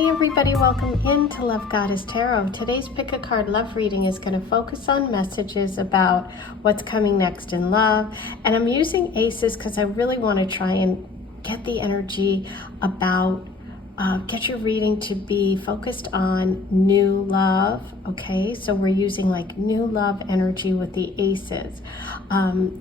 Hey everybody, welcome into Love Goddess Tarot. Today's pick a card love reading is going to focus on messages about what's coming next in love. And I'm using aces because I really want to try and get the energy about get your reading to be focused on new love. Okay, so we're using like new love energy with the aces.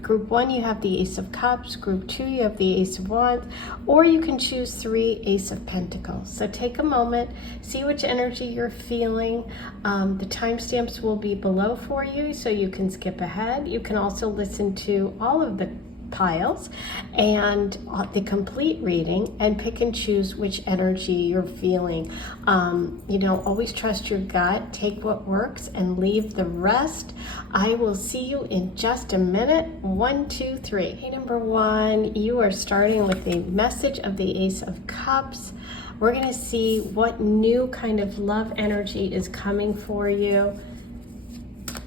Group 1, you have the Ace of Cups. Group 2, you have the Ace of Wands, or you can choose 3 Ace of Pentacles. So take a moment, see which energy you're feeling. The timestamps will be below for you, so you can skip ahead. You can also listen to all of the piles and the complete reading and pick and choose which energy you're feeling. Always trust your gut, take what works and leave the rest. I will see you in just a minute. 1, 2, 3. Hey, number 1, you are starting with the message of the Ace of Cups. We're going to see what new kind of love energy is coming for you,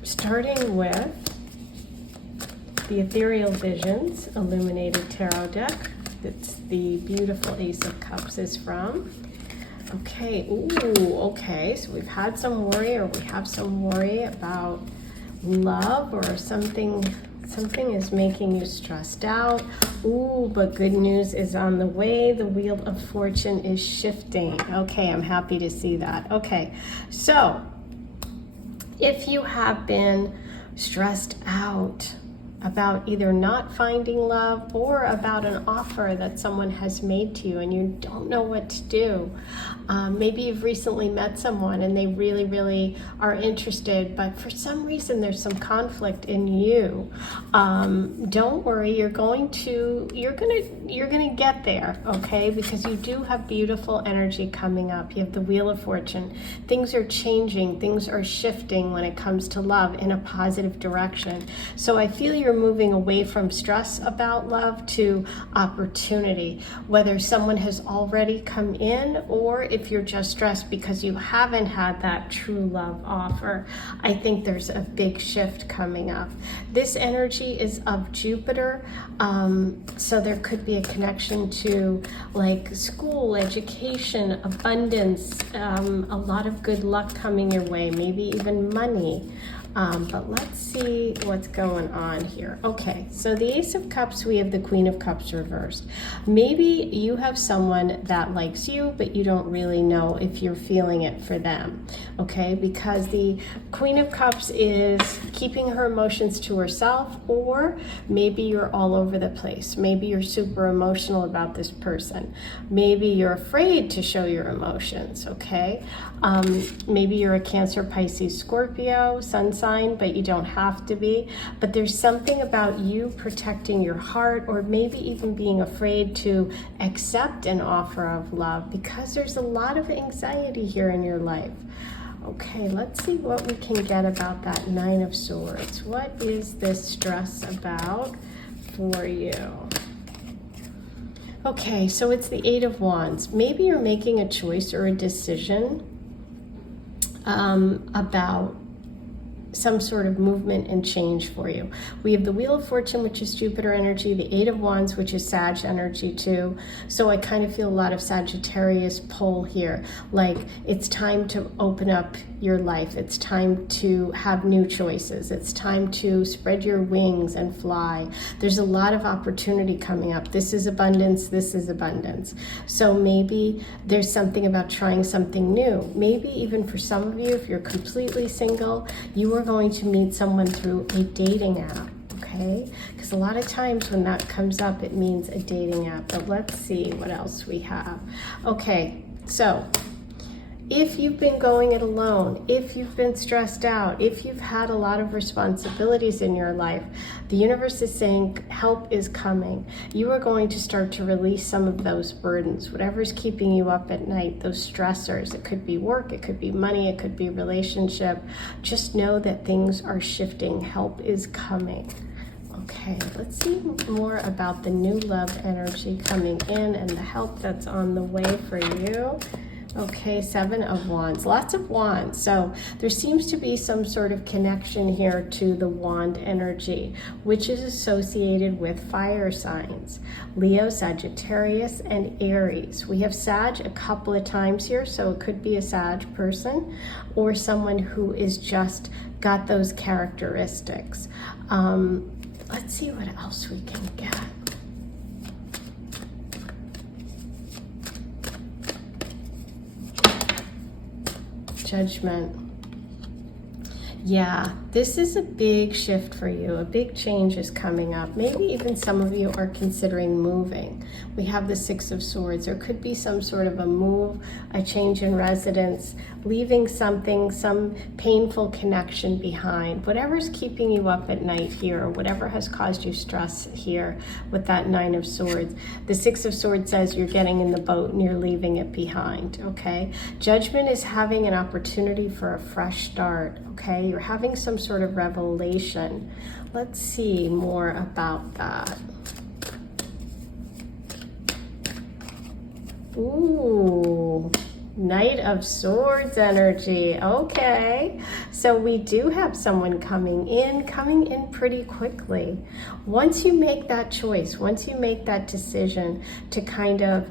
starting with the Ethereal Visions Illuminated Tarot deck. That's the beautiful Ace of Cups is from. Okay, okay, so we've had some worry, or we have some worry about love, or something is making you stressed out. But good news is on the way. The Wheel of Fortune is shifting. Okay, I'm happy to see that. Okay, so if you have been stressed out about either not finding love or about an offer that someone has made to you and you don't know what to do. Maybe you've recently met someone and they really, really are interested, but for some reason there's some conflict in you. Don't worry, you're gonna get there, okay? Because you do have beautiful energy coming up. You have the Wheel of Fortune. Things are changing, things are shifting when it comes to love in a positive direction. So I feel you're moving away from stress about love to opportunity, whether someone has already come in or if you're just stressed because you haven't had that true love offer. I think there's a big shift coming up. This energy is of Jupiter, so there could be a connection to like school, education, abundance, a lot of good luck coming your way, maybe even money. But let's see what's going on here. Okay, so the Ace of Cups, we have the Queen of Cups reversed. Maybe you have someone that likes you, but you don't really know if you're feeling it for them, okay? Because the Queen of Cups is keeping her emotions to herself, or maybe you're all over the place. Maybe you're super emotional about this person. Maybe you're afraid to show your emotions, okay? Maybe you're a Cancer, Pisces, Scorpio, Sun sign, but you don't have to be. But there's something about you protecting your heart, or maybe even being afraid to accept an offer of love because there's a lot of anxiety here in your life. Okay, let's see what we can get about that 9 of Swords. What is this stress about for you? Okay, so it's the 8 of Wands. Maybe you're making a choice or a decision about some sort of movement and change for you. We have the Wheel of Fortune, which is Jupiter energy, the 8 of Wands, which is Sag energy too. So I kind of feel a lot of Sagittarius pull here. Like it's time to open up your life. It's time to have new choices. It's time to spread your wings and fly. There's a lot of opportunity coming up. This is abundance. This is abundance. So maybe there's something about trying something new. Maybe even for some of you, if you're completely single, you are going to meet someone through a dating app, okay? Because a lot of times when that comes up, it means a dating app. But let's see what else we have. Okay, so if you've been going it alone, if you've been stressed out, if you've had a lot of responsibilities in your life, the universe is saying help is coming. You are going to start to release some of those burdens, whatever's keeping you up at night, those stressors. It could be work, it could be money, it could be relationship. Just know that things are shifting. Help is coming. Okay, let's see more about the new love energy coming in and the help that's on the way for you. Okay, 7 of Wands, lots of wands. So there seems to be some sort of connection here to the wand energy, which is associated with fire signs, Leo, Sagittarius, and Aries. We have Sag a couple of times here, so it could be a Sag person or someone who is just got those characteristics. Let's see what else we can get. Judgment. Yeah, this is a big shift for you. A big change is coming up. Maybe even some of you are considering moving. We have the 6 of Swords. There could be some sort of a move, a change in residence, leaving something, some painful connection behind. Whatever's keeping you up at night here, or whatever has caused you stress here with that 9 of Swords. The 6 of Swords says you're getting in the boat and you're leaving it behind, okay? Judgment is having an opportunity for a fresh start, okay? You're having some sort of revelation. Let's see more about that. Ooh, Knight of Swords energy. Okay, so we do have someone coming in pretty quickly. Once you make that choice, once you make that decision to kind of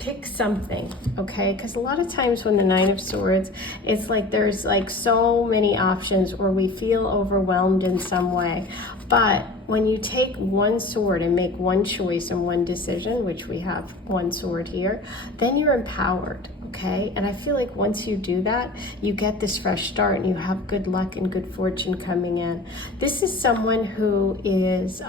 pick something, okay? Because a lot of times when the 9 of Swords, it's like there's like so many options, or we feel overwhelmed in some way. But when you take one sword and make one choice and one decision, which we have one sword here, then you're empowered, okay? And I feel like once you do that, you get this fresh start and you have good luck and good fortune coming in. This is someone who is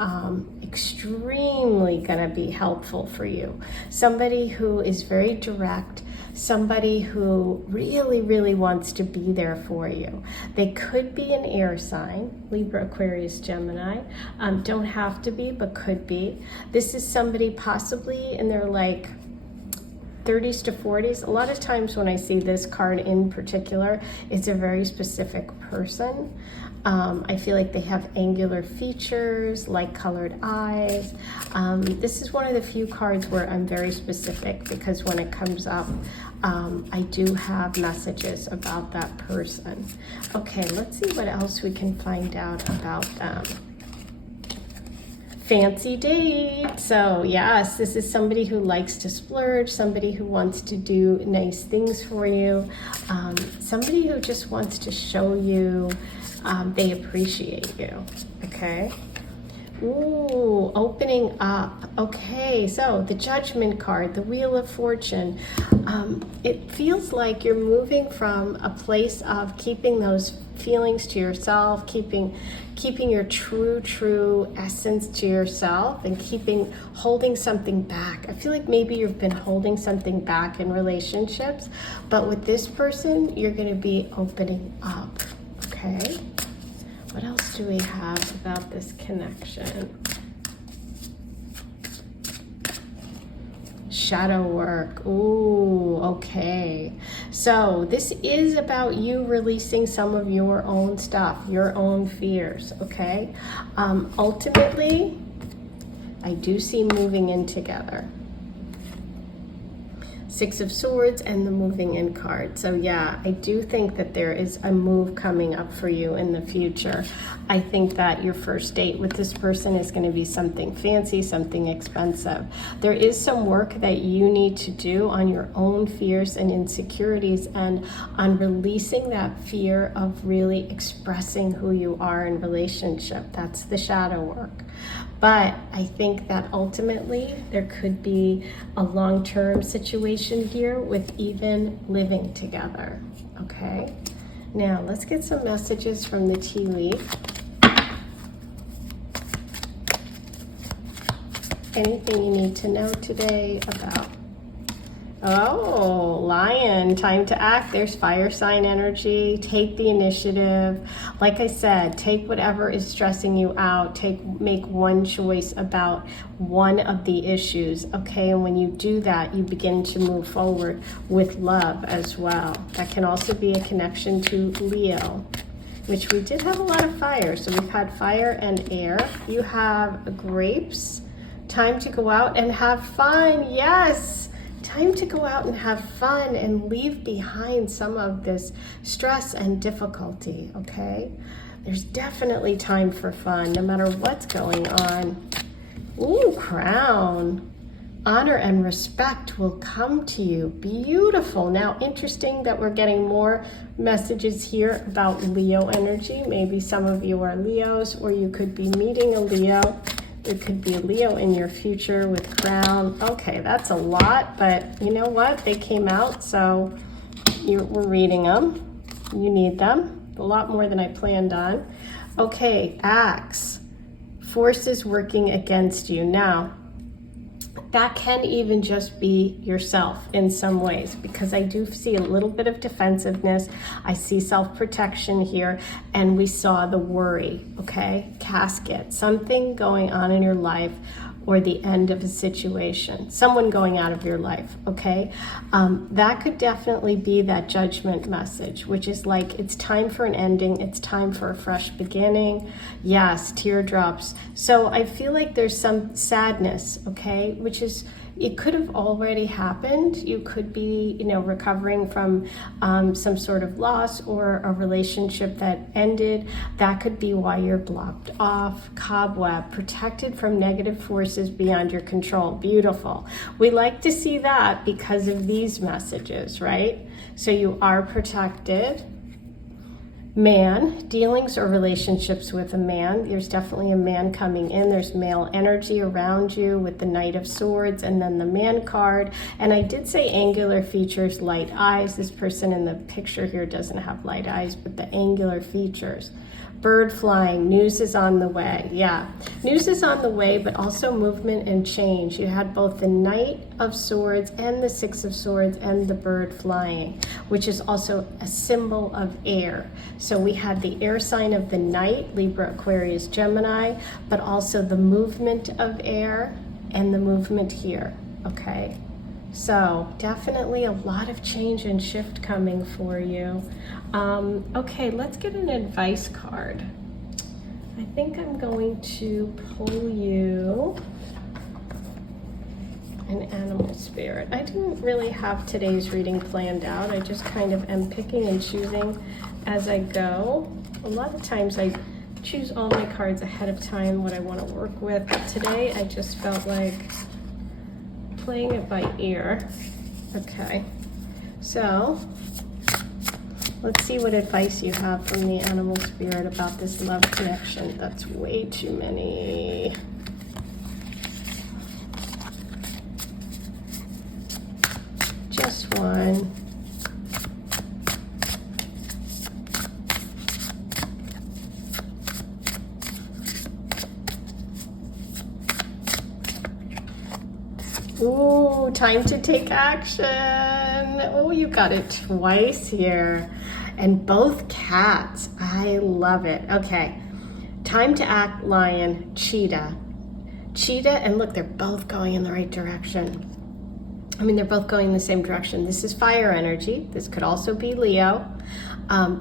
extremely gonna be helpful for you. Somebody who is very direct, somebody who really, really wants to be there for you. They could be an air sign, Libra, Aquarius, Gemini. Don't have to be, but could be. This is somebody possibly in their like 30s to 40s. A lot of times when I see this card in particular, it's a very specific person. I feel like they have angular features, light colored eyes. This is one of the few cards where I'm very specific, because when it comes up, I do have messages about that person. Okay, let's see what else we can find out about them. Fancy date. So yes, this is somebody who likes to splurge, somebody who wants to do nice things for you, somebody who just wants to show you they appreciate you, okay? Ooh, opening up. Okay, so the Judgment card, the Wheel of Fortune. It feels like you're moving from a place of keeping those feelings to yourself, keeping your true essence to yourself, and holding something back. I feel like maybe you've been holding something back in relationships, but with this person, you're going to be opening up, okay? What else do we have about this connection? Shadow work. Ooh, okay. So this is about you releasing some of your own stuff, your own fears, okay? Ultimately, I do see moving in together. 6 of Swords and the moving in card. So yeah, I do think that there is a move coming up for you in the future. I think that your first date with this person is going to be something fancy, something expensive. There is some work that you need to do on your own fears and insecurities, and on releasing that fear of really expressing who you are in relationship. That's the shadow work. But I think that ultimately there could be a long-term situation here with even living together, okay? Now, let's get some messages from the tea leaf. Anything you need to know today about? Oh, Lion, time to act. There's fire sign energy. Take the initiative. Like I said, take whatever is stressing you out. Make one choice about one of the issues, okay? And when you do that, you begin to move forward with love as well. That can also be a connection to Leo, which we did have a lot of fire. So we've had fire and air. You have grapes. Time to go out and have fun. Yes. time to go out and have fun and leave behind some of this stress and difficulty, okay? There's definitely time for fun, no matter what's going on. Ooh, Crown. Honor and respect will come to you. Beautiful. Now, interesting that we're getting more messages here about Leo energy. Maybe some of you are Leos, or you could be meeting a Leo. There could be a Leo in your future with Crown. Okay, that's a lot, but you know what? They came out, so we're reading them. You need them. A lot more than I planned on. Okay, Axe. Forces working against you. Now, that can even just be yourself in some ways, because I do see a little bit of defensiveness. I see self-protection here, and we saw the worry, okay? Casket, something going on in your life, or the end of a situation, someone going out of your life, okay? That could definitely be that judgment message, which is like, it's time for an ending, it's time for a fresh beginning. Yes, teardrops. So I feel like there's some sadness, okay? Which is, it could have already happened. You could be, recovering from some sort of loss or a relationship that ended. That could be why you're blocked off. Cobweb, protected from negative forces beyond your control. Beautiful. We like to see that because of these messages, right? So you are protected. Man, dealings or relationships with a man. There's definitely a man coming in. There's male energy around you with the Knight of Swords and then the Man card. And I did say angular features, light eyes. This person in the picture here doesn't have light eyes, but the angular features. Bird flying, news is on the way. Yeah, news is on the way, but also movement and change. You had both the Knight of Swords and the Six of Swords and the bird flying, which is also a symbol of air. So we had the air sign of the Knight, Libra, Aquarius, Gemini, but also the movement of air and the movement here, okay? So definitely a lot of change and shift coming for you. Okay, let's get an advice card. I think I'm going to pull you an animal spirit. I didn't really have today's reading planned out. I just kind of am picking and choosing as I go. A lot of times I choose all my cards ahead of time, what I want to work with. But today I just felt like playing it by ear. Okay, so let's see what advice you have from the animal spirit about this love connection. That's way too many. Just one. Ooh, time to take action. Oh, you got it twice here. And both cats. I love it. Okay, time to act, lion, cheetah. Cheetah, and look, they're both going in the right direction. I mean, they're both going in the same direction. This is fire energy. This could also be Leo.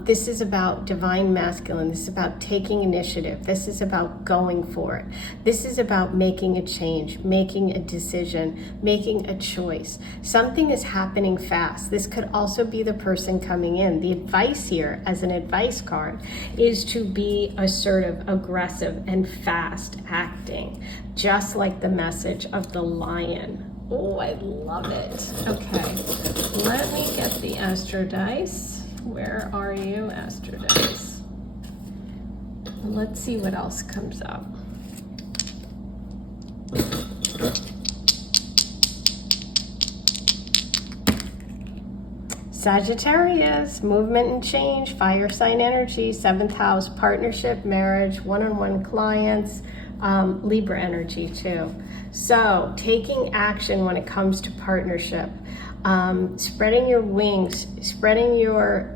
This is about divine masculine. This is about taking initiative. This is about going for it. This is about making a change, making a decision, making a choice. Something is happening fast. This could also be the person coming in. The advice here, as an advice card, is to be assertive, aggressive, and fast acting, just like the message of the lion. Oh, I love it. Okay, let me get the Astro Dice. Where are you, Astro Dice? Let's see what else comes up. Sagittarius, movement and change, fire sign energy, 7th house, partnership, marriage, one-on-one clients, Libra energy too. So taking action when it comes to partnership, spreading your wings, spreading your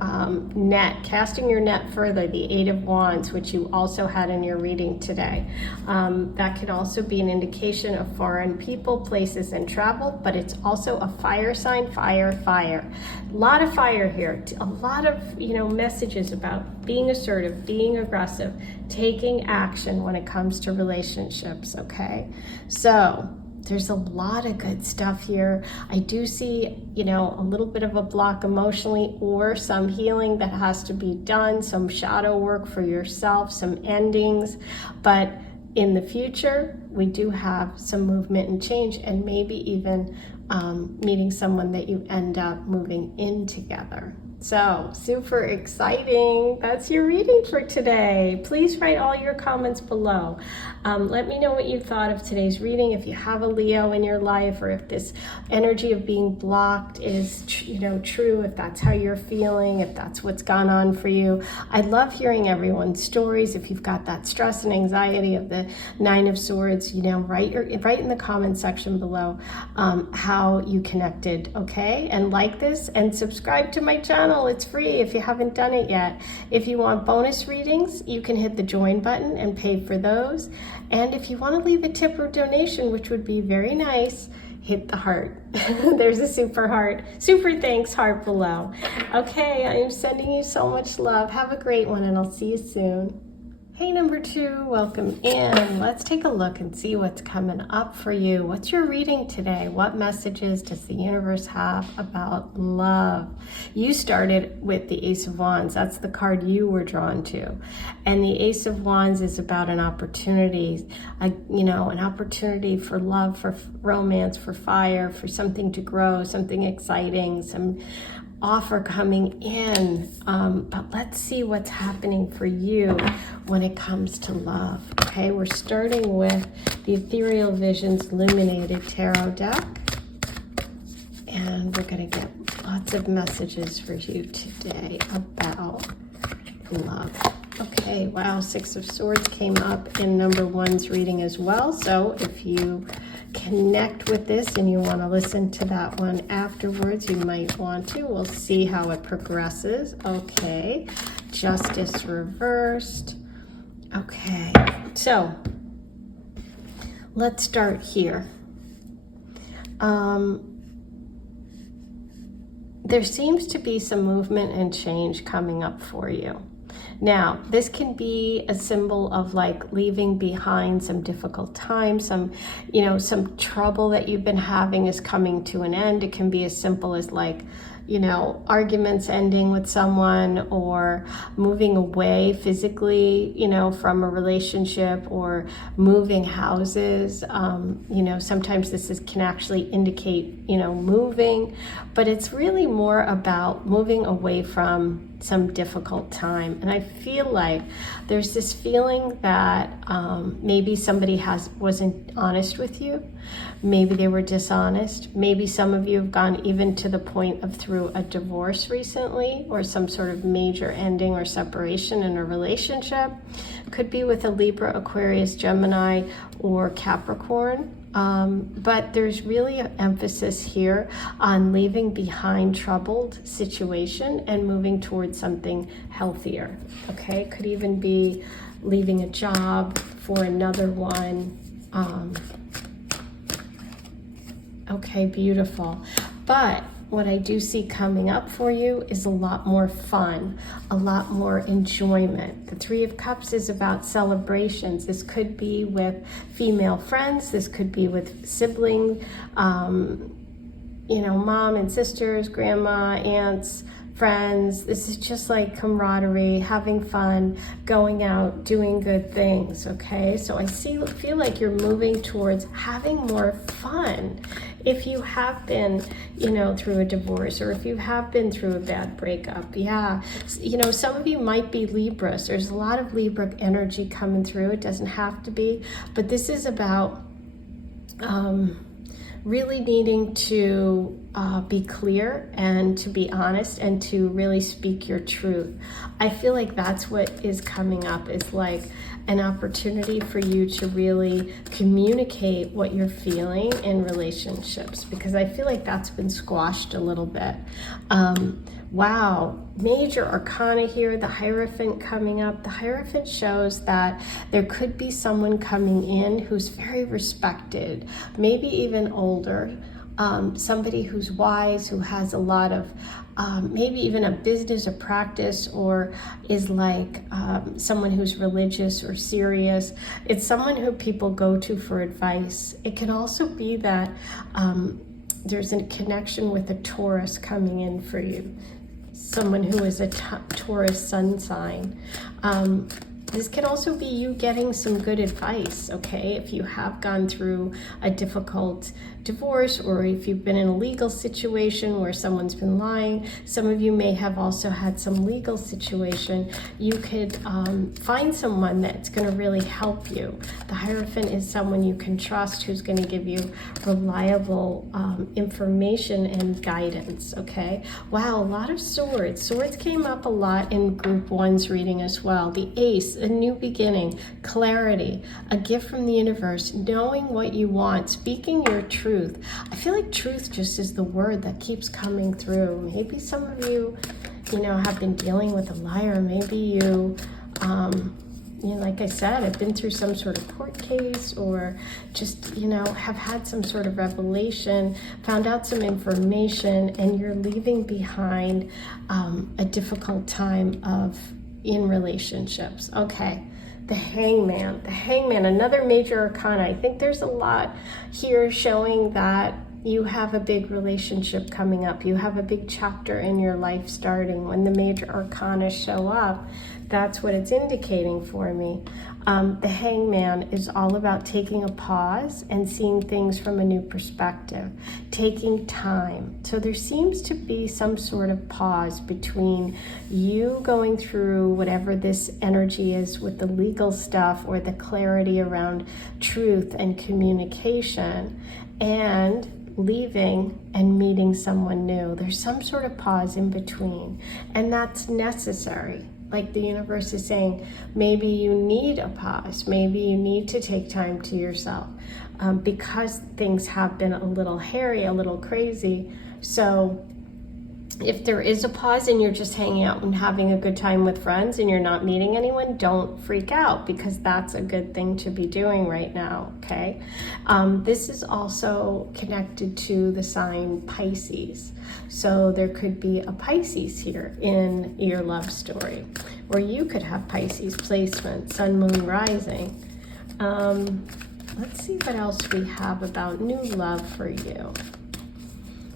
net, casting your net further, the 8 of Wands, which you also had in your reading today. That could also be an indication of foreign people, places, and travel, but it's also a fire sign, fire, fire. A lot of fire here, a lot of messages about being assertive, being aggressive, taking action when it comes to relationships, okay? So There's a lot of good stuff here. I do see, you know, a little bit of a block emotionally, or some healing that has to be done, some shadow work for yourself, some endings. But in the future, we do have some movement and change, and maybe even meeting someone that you end up moving in together. So super exciting. That's your reading for today. Please write all your comments below. Let me know what you thought of today's reading. If you have a Leo in your life, or if this energy of being blocked is, true, if that's how you're feeling, if that's what's gone on for you. I love hearing everyone's stories. If you've got that stress and anxiety of the Nine of Swords, write in the comment section below how you connected, okay? And like this and subscribe to my channel. It's free if you haven't done it yet. If you want bonus readings, you can hit the join button and pay for those. And if you want to leave a tip or donation, which would be very nice, hit the heart. There's a super heart. Super thanks heart below. Okay, I am sending you so much love. Have a great one, and I'll see you soon. Hey, number 2, welcome in. Let's take a look and see what's coming up for you. What's your reading today? What messages does the universe have about love? You started with the Ace of Wands. That's the card you were drawn to. And the Ace of Wands is about an opportunity, an opportunity for love, for romance, for fire, for something to grow, something exciting, some offer coming in, but let's see what's happening for you when it comes to love. Okay, we're starting with the Ethereal Visions Illuminated Tarot deck, and we're going to get lots of messages for you today about love. Okay, wow, Six of Swords came up in number 1's reading as well, so if you connect with this and you want to listen to that one afterwards, you might want to. We'll see how it progresses. Okay, Justice reversed. Okay, so let's start here. There seems to be some movement and change coming up for you. Now, this can be a symbol of like leaving behind some difficult times, some trouble that you've been having is coming to an end. It can be as simple as like, arguments ending with someone, or moving away physically, from a relationship, or moving houses. Sometimes this can actually indicate, moving, but it's really more about moving away from some difficult time. And I feel like there's this feeling that maybe somebody wasn't honest with you. Maybe they were dishonest. Maybe some of you have gone even to the point of through a divorce recently, or some sort of major ending or separation in a relationship. Could be with a Libra, Aquarius, Gemini, or Capricorn. But there's really an emphasis here on leaving behind troubled situation and moving towards something healthier. Okay, could even be leaving a job for another one. Okay, beautiful. But what I do see coming up for you is a lot more fun, a lot more enjoyment. The Three of Cups is about celebrations. This could be with female friends. This could be with siblings, mom and sisters, grandma, aunts, friends. This is just like camaraderie, having fun, going out, doing good things, okay? So I feel like you're moving towards having more fun. If you have been, through a divorce, or if you have been through a bad breakup, some of you might be Libras. There's a lot of Libra energy coming through. It doesn't have to be, but this is about really needing to be clear and to be honest and to really speak your truth. I feel like that's what is coming up, is like an opportunity for you to really communicate what you're feeling in relationships, because I feel like that's been squashed a little bit. Wow, major arcana here, the Hierophant coming up. The Hierophant shows that there could be someone coming in who's very respected, maybe even older, somebody who's wise, who has a lot of maybe even a business or practice, or is like someone who's religious or serious. It's someone who people go to for advice. It can also be that there's a connection with a Taurus coming in for you, someone who is a Taurus sun sign. This can also be you getting some good advice, okay? If you have gone through a difficult divorce, or if you've been in a legal situation where someone's been lying, some of you may have also had some legal situation, you could find someone that's going to really help you. The Hierophant is someone you can trust, who's going to give you reliable information and guidance, okay? Wow, a lot of swords. Swords came up a lot in group 1's reading as well. The Ace, a new beginning, clarity, a gift from the universe, knowing what you want, speaking your truth. I feel like truth just is the word that keeps coming through. Maybe some of you, have been dealing with a liar. Maybe you, like I said, have been through some sort of court case, or just, have had some sort of revelation, found out some information, and you're leaving behind a difficult time in relationships. Okay. The Hangman, another major arcana. I think there's a lot here showing that you have a big relationship coming up. You have a big chapter in your life starting. When the major arcana show up, that's what it's indicating for me. The Hangman is all about taking a pause and seeing things from a new perspective, taking time. So there seems to be some sort of pause between you going through whatever this energy is with the legal stuff, or the clarity around truth and communication, and leaving and meeting someone new. There's some sort of pause in between, and that's necessary. Like the universe is saying, maybe you need a pause. Maybe you need to take time to yourself because things have been a little hairy, a little crazy. So if there is a pause and you're just hanging out and having a good time with friends and you're not meeting anyone, don't freak out, because that's a good thing to be doing right now, okay? This is also connected to the sign Pisces. So there could be a Pisces here in your love story, or you could have Pisces placement, sun, moon, rising. Let's see what else we have about new love for you.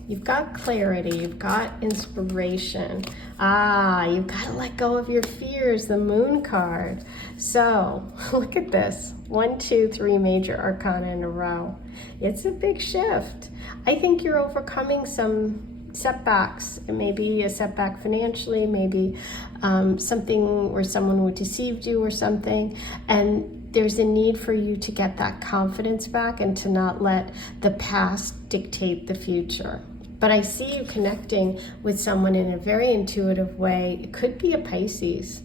You've got clarity, you've got inspiration. You've got to let go of your fears, the Moon card. So, look at this. 1, 2, 3 major arcana in a row. It's a big shift. I think you're overcoming some setbacks. It may be a setback financially, maybe something where someone would deceived you or something. And there's a need for you to get that confidence back and to not let the past dictate the future. But I see you connecting with someone in a very intuitive way. It could be a Pisces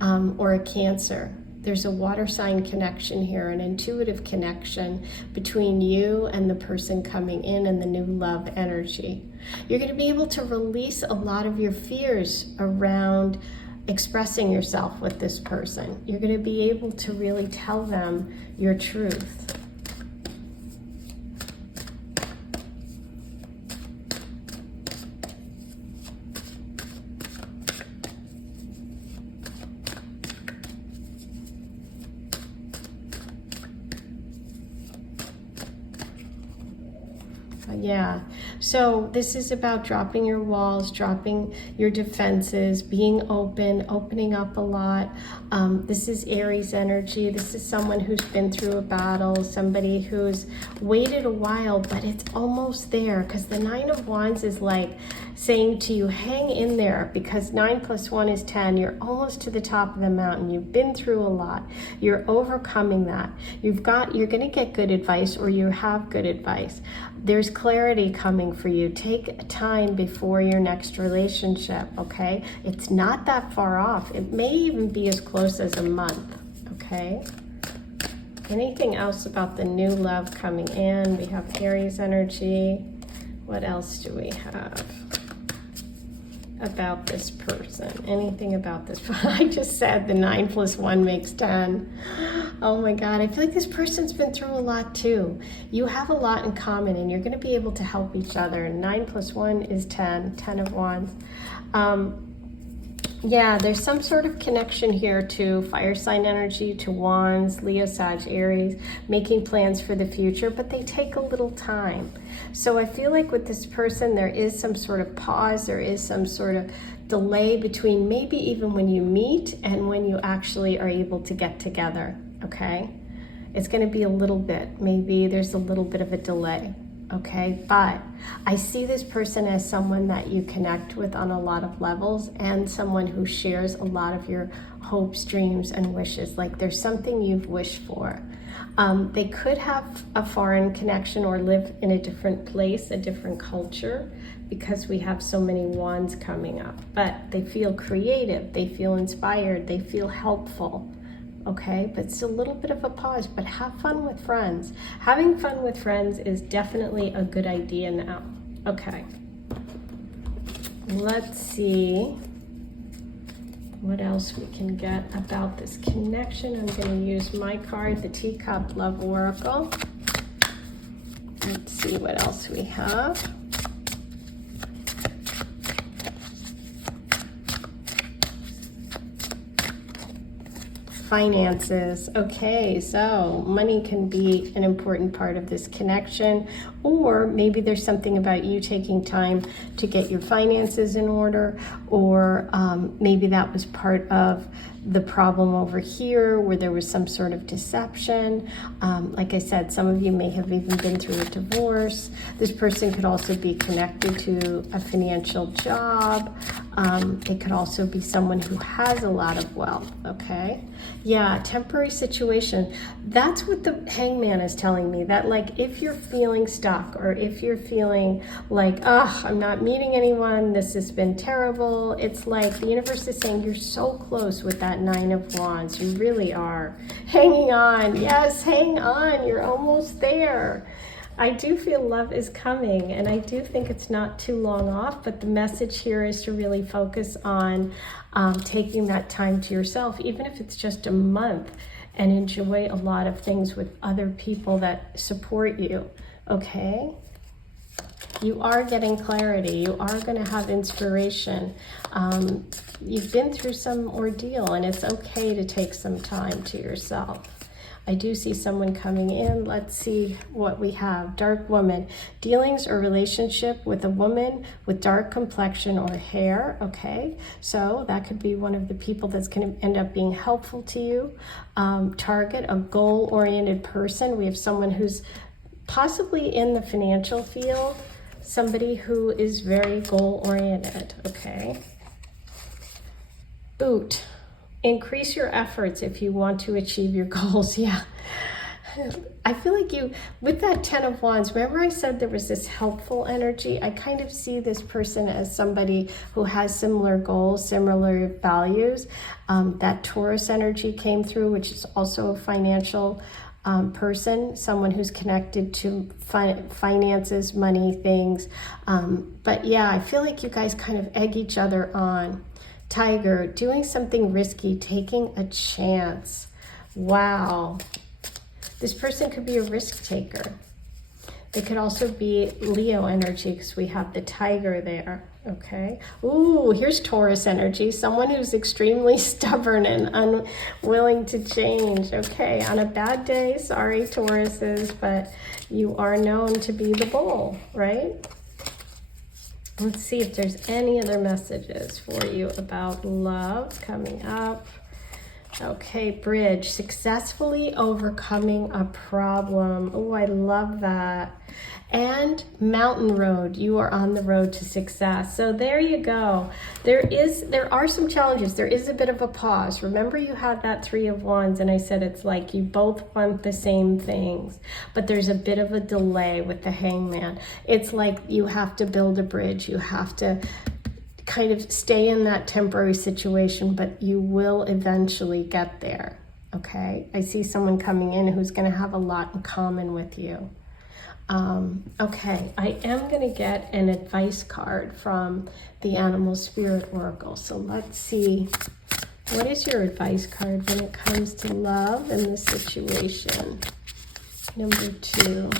or a Cancer. There's a water sign connection here, an intuitive connection between you and the person coming in and the new love energy. You're going to be able to release a lot of your fears around expressing yourself with this person. You're going to be able to really tell them your truth. Yeah, so this is about dropping your walls, dropping your defenses, being open, opening up a lot. This is Aries energy. This is someone who's been through a battle, somebody who's waited a while, but it's almost there, because the 9 of Wands is like saying to you, hang in there, because 9 + 1 is 10. You're almost to the top of the mountain. You've been through a lot. You're overcoming that. You're going to get good advice, or you have good advice. There's clarity coming for you. Take time before your next relationship, okay? It's not that far off. It may even be as close as a month, okay? Anything else about the new love coming in? We have Aries energy. What else do we have? about this person. Anything about this person. I just said the 9 + 1 makes 10. Oh my God, I feel like this person's been through a lot too. You have a lot in common and you're going to be able to help each other. 9 + 1 is 10, 10 of wands. Yeah, there's some sort of connection here to fire sign energy, to wands, Leo, Sag, Aries, making plans for the future, but they take a little time. So I feel like with this person, there is some sort of pause, there is some sort of delay between maybe even when you meet and when you actually are able to get together, okay? It's going to be a little bit, maybe there's a little bit of a delay. Okay, but I see this person as someone that you connect with on a lot of levels and someone who shares a lot of your hopes, dreams, and wishes. Like there's something you've wished for. They could have a foreign connection or live in a different place, a different culture, because we have so many wands coming up. But they feel creative, they feel inspired, they feel helpful. Okay, but it's a little bit of a pause, but have fun with friends. Having fun with friends is definitely a good idea now. Okay, let's see what else we can get about this connection. I'm going to use my card, the Teacup Love Oracle. Let's see what else we have. Finances. Okay, so money can be an important part of this connection, or maybe there's something about you taking time to get your finances in order, or maybe that was part of the problem over here where there was some sort of deception. Like I said, some of you may have even been through a divorce. This person could also be connected to a financial job. It could also be someone who has a lot of wealth, okay? Yeah, temporary situation. That's what the Hangman is telling me, that like if you're feeling stuck or if you're feeling like, oh, I'm not meeting anyone, this has been terrible, it's like the universe is saying you're so close with that 9 of Wands. You really are. Hanging on. Yes, hang on. You're almost there. I do feel love is coming, and I do think it's not too long off, but the message here is to really focus on taking that time to yourself, even if it's just a month, and enjoy a lot of things with other people that support you, okay? You are getting clarity. You are going to have inspiration. You've been through some ordeal, and it's okay to take some time to yourself. I do see someone coming in. Let's see what we have. Dark woman. Dealings or relationship with a woman with dark complexion or hair. Okay, so that could be one of the people that's going to end up being helpful to you. Target, a goal-oriented person. We have someone who's possibly in the financial field. Somebody who is very goal-oriented, okay? Boot. Increase your efforts if you want to achieve your goals. Yeah. I feel like you, with that 10 of Wands, remember I said there was this helpful energy? I kind of see this person as somebody who has similar goals, similar values. That Taurus energy came through, which is also a financial person, someone who's connected to finances, money, things. But yeah, I feel like you guys kind of egg each other on. Tiger, doing something risky, taking a chance. Wow. This person could be a risk taker. It could also be Leo energy because we have the tiger there, okay? Ooh, here's Taurus energy, someone who's extremely stubborn and unwilling to change, okay? On a bad day, sorry Tauruses, but you are known to be the bull, right? Let's see if there's any other messages for you about love coming up. Okay, bridge, successfully overcoming a problem. Oh, I love that. And mountain road, you are on the road to success. So there you go. There are some challenges. There is a bit of a pause. Remember you had that 3 of Wands and I said it's like you both want the same things, but there's a bit of a delay with the Hangman. It's like you have to build a bridge. You have to kind of stay in that temporary situation, but you will eventually get there, okay? I see someone coming in who's going to have a lot in common with you. Okay, I am going to get an advice card from the Animal Spirit Oracle. So let's see, what is your advice card when it comes to love in this situation? Number 2.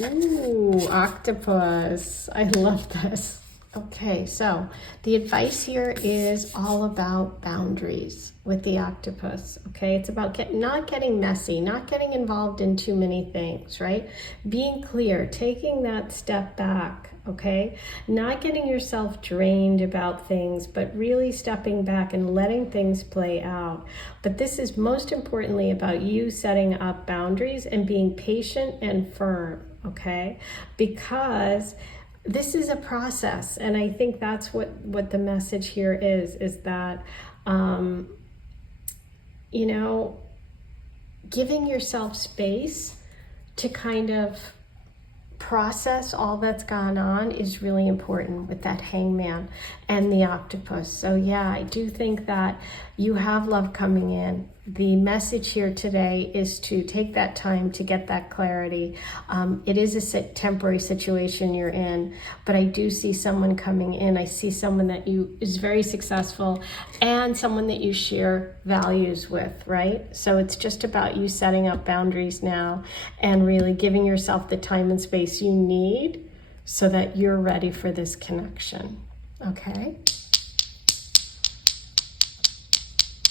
Ooh, octopus. I love this. Okay, so the advice here is all about boundaries with the octopus, okay? It's about not getting messy, not getting involved in too many things, right? Being clear, taking that step back, okay? Not getting yourself drained about things, but really stepping back and letting things play out. But this is most importantly about you setting up boundaries and being patient and firm, okay? Because this is a process, and I think that's what the message here is that, you know, giving yourself space to kind of process all that's gone on is really important with that hangman and the octopus. So yeah, I do think that you have love coming in. The message here today is to take that time to get that clarity. It is a temporary situation you're in, but I do see someone coming in. I see someone that is very successful and someone that you share values with, right? So it's just about you setting up boundaries now and really giving yourself the time and space you need so that you're ready for this connection, okay?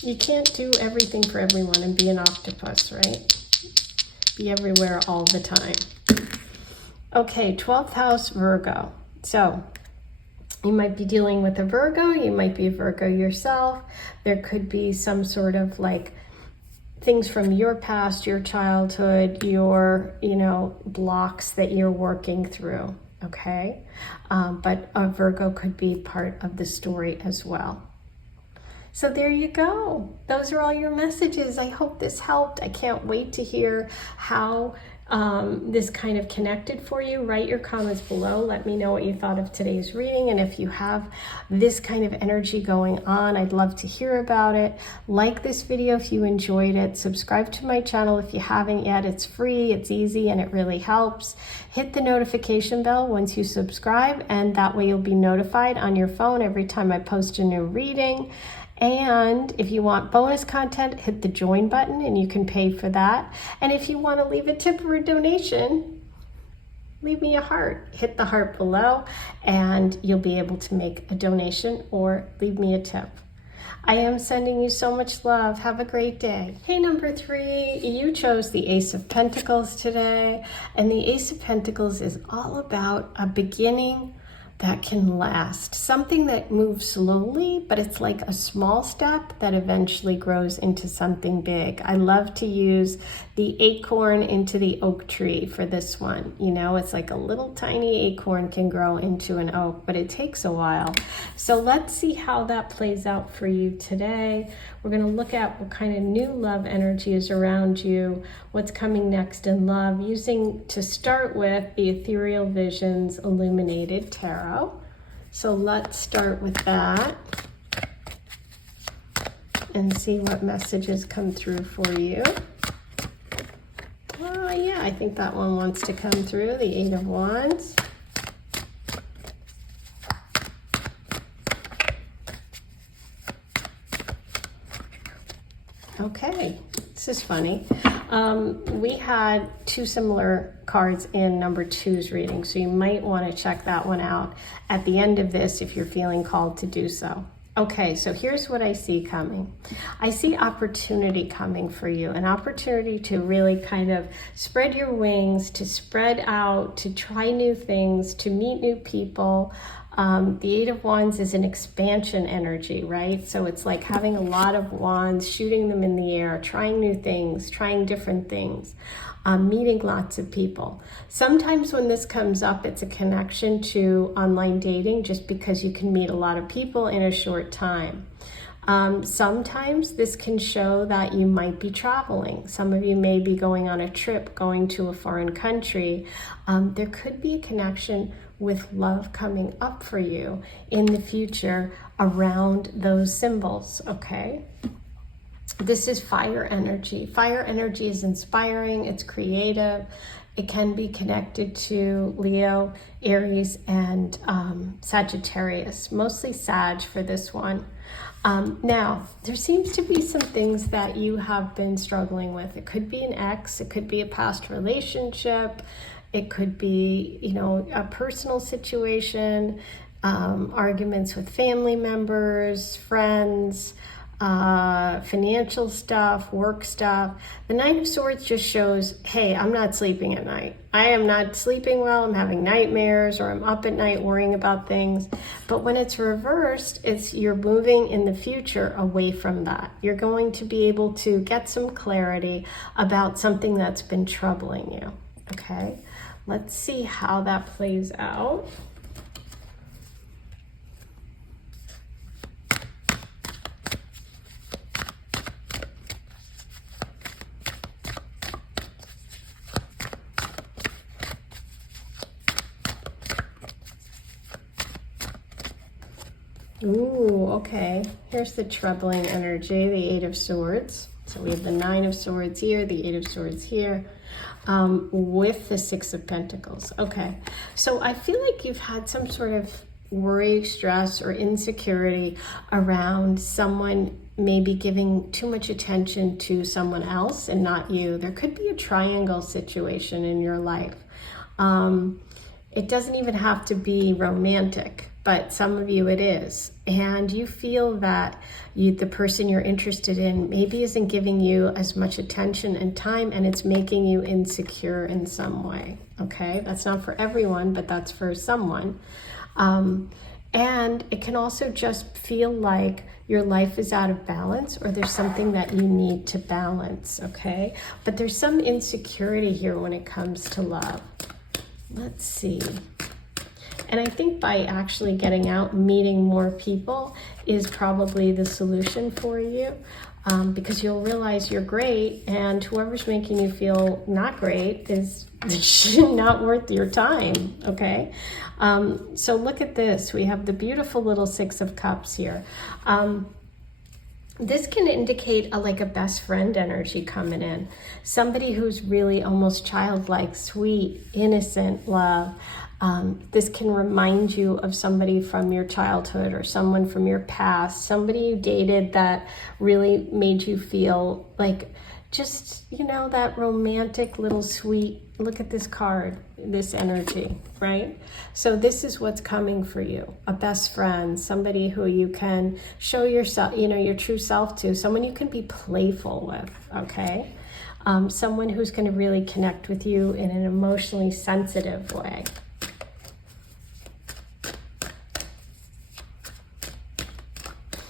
You can't do everything for everyone and be an octopus, right? Be everywhere all the time. Okay, 12th house, Virgo. So you might be dealing with a Virgo. You might be a Virgo yourself. There could be some sort of like things from your past, your childhood, your, you know, blocks that you're working through, okay? But a Virgo could be part of the story as well. So there you go. Those are all your messages. I hope this helped. I can't wait to hear how this kind of connected for you. Write your comments below. Let me know what you thought of today's reading. And if you have this kind of energy going on, I'd love to hear about it. Like this video if you enjoyed it. Subscribe to my channel if you haven't yet. It's free, it's easy, and it really helps. Hit the notification bell once you subscribe, and that way you'll be notified on your phone every time I post a new reading. And if you want bonus content, hit the join button and you can pay for that. And if you want to leave a tip or a donation, leave me a heart. Hit the heart below and you'll be able to make a donation or leave me a tip. I am sending you so much love. Have a great day. Hey, number 3, you chose the Ace of Pentacles today. And the Ace of Pentacles is all about a beginning that can last. Something that moves slowly, but it's like a small step that eventually grows into something big. I love to use the acorn into the oak tree for this one. You know, it's like a little tiny acorn can grow into an oak, but it takes a while. So let's see how that plays out for you today. We're going to look at what kind of new love energy is around you, what's coming next in love, using to start with the Ethereal Visions Illuminated Tarot. So let's start with that and see what messages come through for you. Yeah, I think that one wants to come through, the 8 of Wands. Okay, this is funny. We had 2 similar cards in number 2's reading, so you might want to check that one out at the end of this if you're feeling called to do so. Okay, so here's what I see coming. I see opportunity coming for you, an opportunity to really kind of spread your wings, to spread out, to try new things, to meet new people. The 8 of Wands is an expansion energy, right? So it's like having a lot of wands, shooting them in the air, trying new things, trying different things, meeting lots of people. Sometimes when this comes up, it's a connection to online dating just because you can meet a lot of people in a short time. Sometimes this can show that you might be traveling. Some of you may be going on a trip, going to a foreign country. There could be a connection with love coming up for you in the future around those symbols, okay? This is fire energy. Fire energy is inspiring, it's creative. It can be connected to Leo, Aries, and Sagittarius, mostly Sag for this one. Now, there seems to be some things that you have been struggling with. It could be an ex, it could be a past relationship, it could be, you know, a personal situation, arguments with family members, friends, financial stuff, work stuff. The Nine of Swords just shows, hey, I'm not sleeping at night. I am not sleeping well. I'm having nightmares, or I'm up at night worrying about things. But when it's reversed, it's you're moving in the future away from that. You're going to be able to get some clarity about something that's been troubling you. Okay, let's see how that plays out. Ooh, okay. Here's the troubling energy, the Eight of Swords. So we have the Nine of Swords here, the Eight of Swords here, with the Six of Pentacles. Okay, so I feel like you've had some sort of worry, stress, or insecurity around someone maybe giving too much attention to someone else and not you. There could be a triangle situation in your life. It doesn't even have to be romantic, but some of you it is. And you feel that the person you're interested in maybe isn't giving you as much attention and time, and it's making you insecure in some way, okay? That's not for everyone, but that's for someone. And it can also just feel like your life is out of balance, or there's something that you need to balance, okay? But there's some insecurity here when it comes to love. Let's see. And I think by actually getting out, meeting more people is probably the solution for you, because you'll realize you're great, and whoever's making you feel not great is not worth your time, okay? So look at this. We have the beautiful little Six of Cups here. This can indicate like a best friend energy coming in. Somebody who's really almost childlike, sweet, innocent love. This can remind you of somebody from your childhood or someone from your past, somebody you dated that really made you feel like just, you know, that romantic little sweet, look at this card, this energy, right? So this is what's coming for you, a best friend, somebody who you can show yourself, you know, your true self to, someone you can be playful with, okay? Someone who's going to really connect with you in an emotionally sensitive way.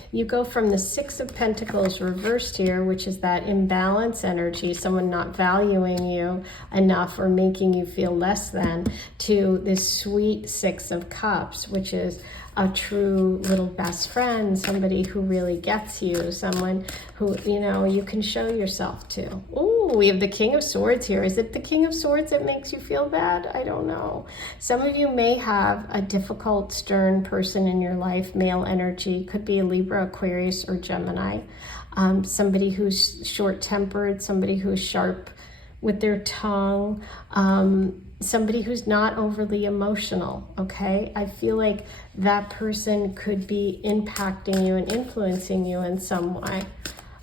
You go from the Six of Pentacles reversed here, which is that imbalance energy, someone not valuing you enough or making you feel less than, to this sweet Six of Cups, which is a true little best friend, somebody who really gets you, someone who, you know, you can show yourself to. Ooh, we have the King of Swords here. Is it the King of Swords that makes you feel bad? I don't know. Some of you may have a difficult, stern person in your life, male energy. Could be a Libra, Aquarius, or Gemini. Somebody who's short-tempered, somebody who's sharp with their tongue, somebody who's not overly emotional, okay? I feel like that person could be impacting you and influencing you in some way.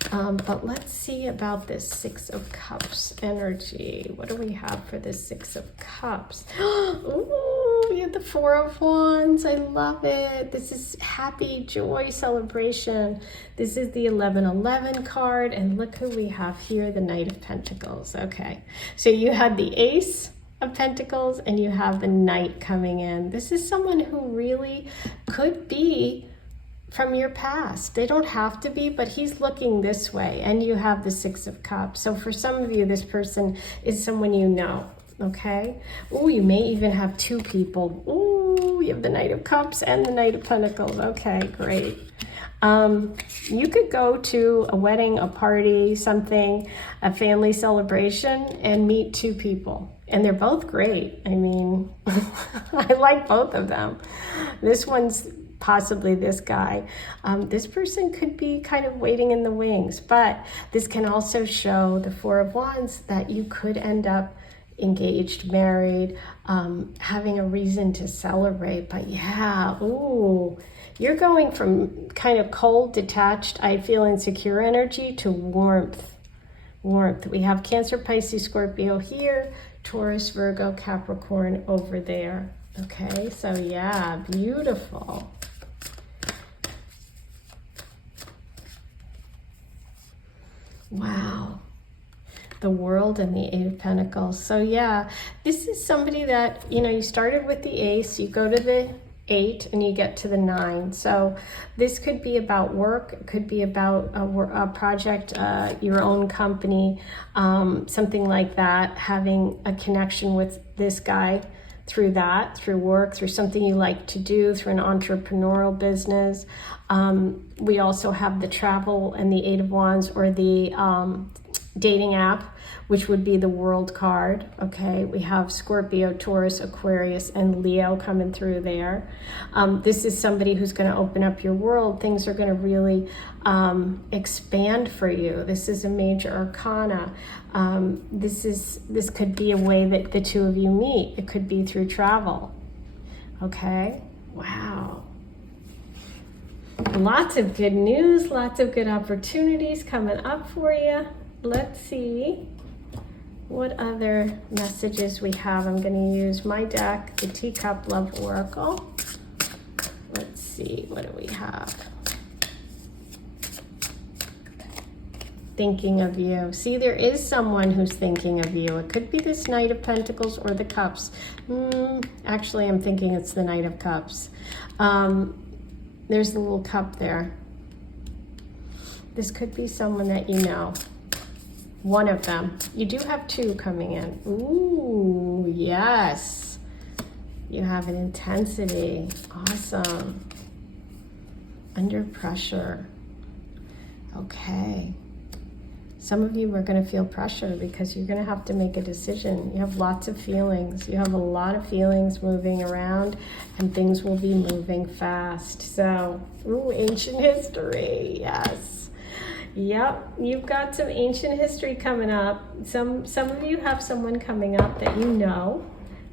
But let's see about this Six of Cups energy. What do we have for this Six of Cups? Ooh, we have the Four of Wands. I love it. This is happy, joy, celebration. This is the 1111 card. And look who we have here, the Knight of Pentacles. Okay, so you had the Ace of Pentacles and you have the Knight coming in. This is someone who really could be from your past. They don't have to be, but he's looking this way. And you have the Six of Cups. So for some of you, this person is someone you know, okay? Ooh, you may even have two people. Ooh, you have the Knight of Cups and the Knight of Pentacles. Okay, great. You could go to a wedding, a party, something, a family celebration, and meet two people. And they're both great. I mean, I like both of them. This one's possibly this guy. This person could be kind of waiting in the wings, but this can also show the Four of Wands that you could end up engaged, married, having a reason to celebrate. But yeah, ooh, you're going from kind of cold, detached, I feel insecure energy to warmth. Warmth. We have Cancer, Pisces, Scorpio here, Taurus, Virgo, Capricorn over there. Okay, so yeah, beautiful. Wow. The World and the Eight of Pentacles. So yeah, this is somebody that, you know, you started with the Ace, you go to the 8 and you get to the 9. So this could be about work, it could be about a project, your own company, something like that, having a connection with this guy through that, through work, through something you like to do, through an entrepreneurial business. We also have the travel and the Eight of Wands, or the dating app, which would be the World card. Okay, we have Scorpio, Taurus, Aquarius, and Leo coming through there. This is somebody who's going to open up your world. Things are going to really expand for you. This is a major arcana. This could be a way that the two of you meet. It could be through travel. Okay, wow. Lots of good news, lots of good opportunities coming up for you. Let's see what other messages we have. I'm going to use my deck, the Teacup Love Oracle. Let's see, what do we have? Thinking of you. See, there is someone who's thinking of you. It could be this Knight of Pentacles or the Cups. Actually, I'm thinking it's the Knight of Cups. There's the little cup there. This could be someone that you know. One of them. You do have two coming in. Ooh, yes. You have an intensity. Awesome. Under pressure. Okay. Some of you are going to feel pressure because you're going to have to make a decision. You have lots of feelings. You have a lot of feelings moving around, and things will be moving fast. So, ooh, ancient history. Yes. Yep, you've got some ancient history coming up. Some of you have someone coming up that you know,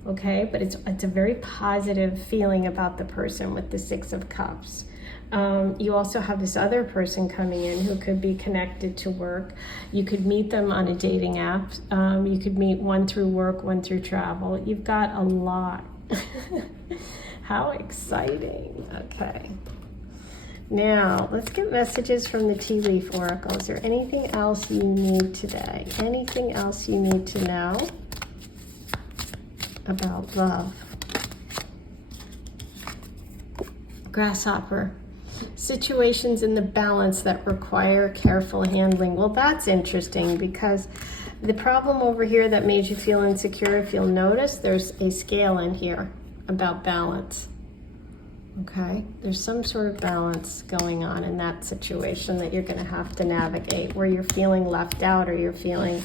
okay? But it's a very positive feeling about the person with the Six of Cups. You also have this other person coming in who could be connected to work. You could meet them on a dating app. You could meet one through work, one through travel. You've got a lot. How exciting. Okay. Now, let's get messages from the Tea Leaf Oracle. Is there anything else you need today? Anything else you need to know about love? Grasshopper. Situations in the balance that require careful handling. Well, that's interesting because the problem over here that made you feel insecure, if you'll notice, there's a scale in here about balance. Okay, there's some sort of balance going on in that situation that you're going to have to navigate, where you're feeling left out, or you're feeling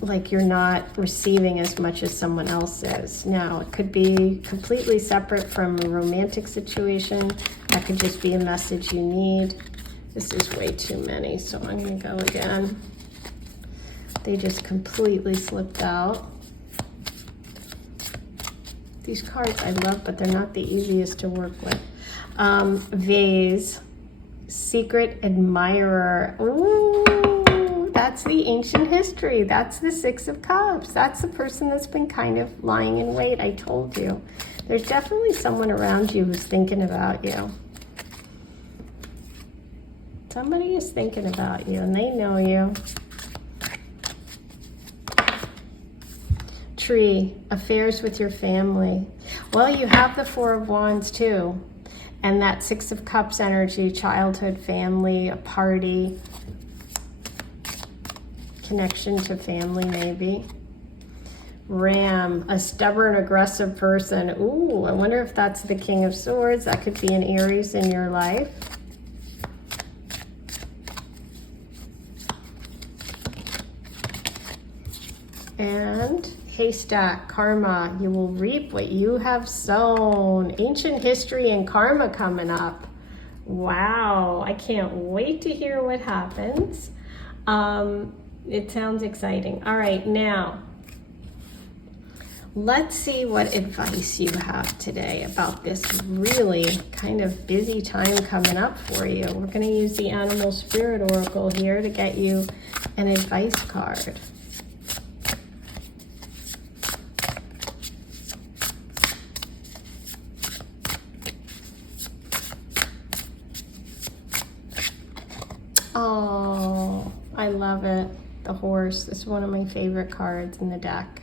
like you're not receiving as much as someone else is. Now, it could be completely separate from a romantic situation. That could just be a message you need. This is way too many, so I'm going to go again. They just completely slipped out. These cards I love, but they're not the easiest to work with. Vase, Secret Admirer. Ooh, that's the ancient history. That's the Six of Cups. That's the person that's been kind of lying in wait. I told you. There's definitely someone around you who's thinking about you. Somebody is thinking about you, and they know you. Tree, affairs with your family. Well, you have the Four of Wands too, and that Six of Cups energy, childhood, family, a party, connection to family maybe. Ram, a stubborn, aggressive person. Ooh, I wonder if that's the King of Swords. That could be an Aries in your life. And haystack, karma. You will reap what you have sown. Ancient history and karma coming up. Wow, I can't wait to hear what happens. It sounds exciting. All right, now let's see what advice you have today about this really kind of busy time coming up for you. We're going to use the Animal Spirit Oracle here to get you an advice card. Oh, I love it. The horse. This is one of my favorite cards in the deck.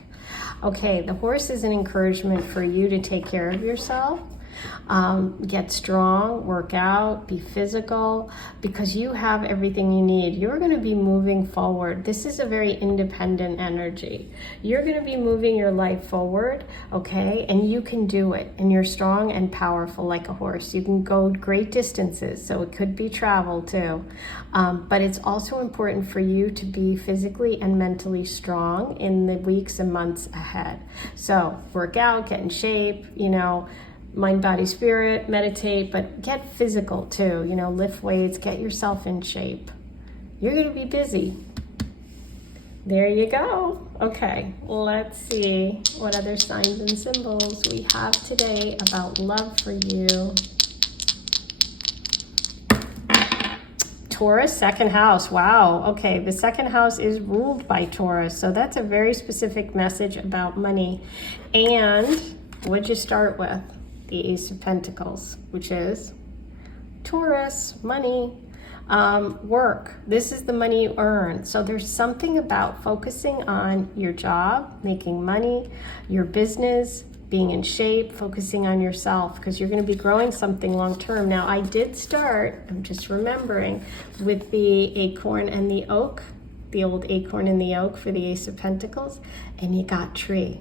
Okay, the horse is an encouragement for you to take care of yourself. Get strong, work out, be physical, because you have everything you need. You're going to be moving forward. This is a very independent energy. You're going to be moving your life forward, okay? And you can do it. And you're strong and powerful like a horse. You can go great distances, so it could be travel too. But it's also important for you to be physically and mentally strong in the weeks and months ahead. So work out, get in shape, you know, mind, body, spirit, meditate, but get physical too, you know, lift weights, get yourself in shape. You're going to be busy. There you go. Okay, let's see what other signs and symbols we have today about love for you. Taurus, second house. Wow. Okay, the second house is ruled by Taurus, so that's a very specific message about money. And what'd you start with? The Ace of Pentacles, which is Taurus, money, work. This is the money you earn. So there's something about focusing on your job, making money, your business, being in shape, focusing on yourself, because you're going to be growing something long term. Now, I did start, I'm just remembering, with the acorn and the oak, the old acorn and the oak for the Ace of Pentacles, and you got tree,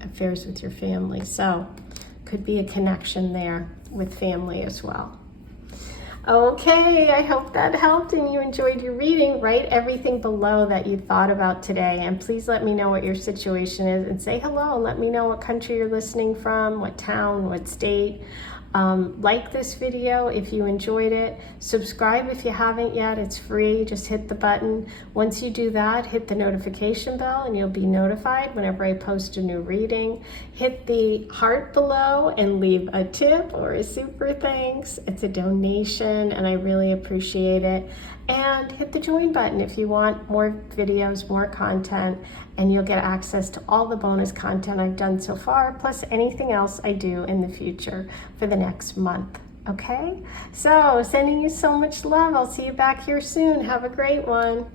affairs with your family. So could be a connection there with family as well. Okay, I hope that helped and you enjoyed your reading. Write everything below that you thought about today, and please let me know what your situation is, and say hello and let me know what country you're listening from, what town, what state. Like this video if you enjoyed it. Subscribe if you haven't yet. It's free. Just hit the button. Once you do that, hit the notification bell and you'll be notified whenever I post a new reading. Hit the heart below and leave a tip or a super thanks. It's a donation and I really appreciate it. And hit the join button if you want more videos, more content, and you'll get access to all the bonus content I've done so far, plus anything else I do in the future for the next month. Okay? So, sending you so much love. I'll see you back here soon. Have a great one.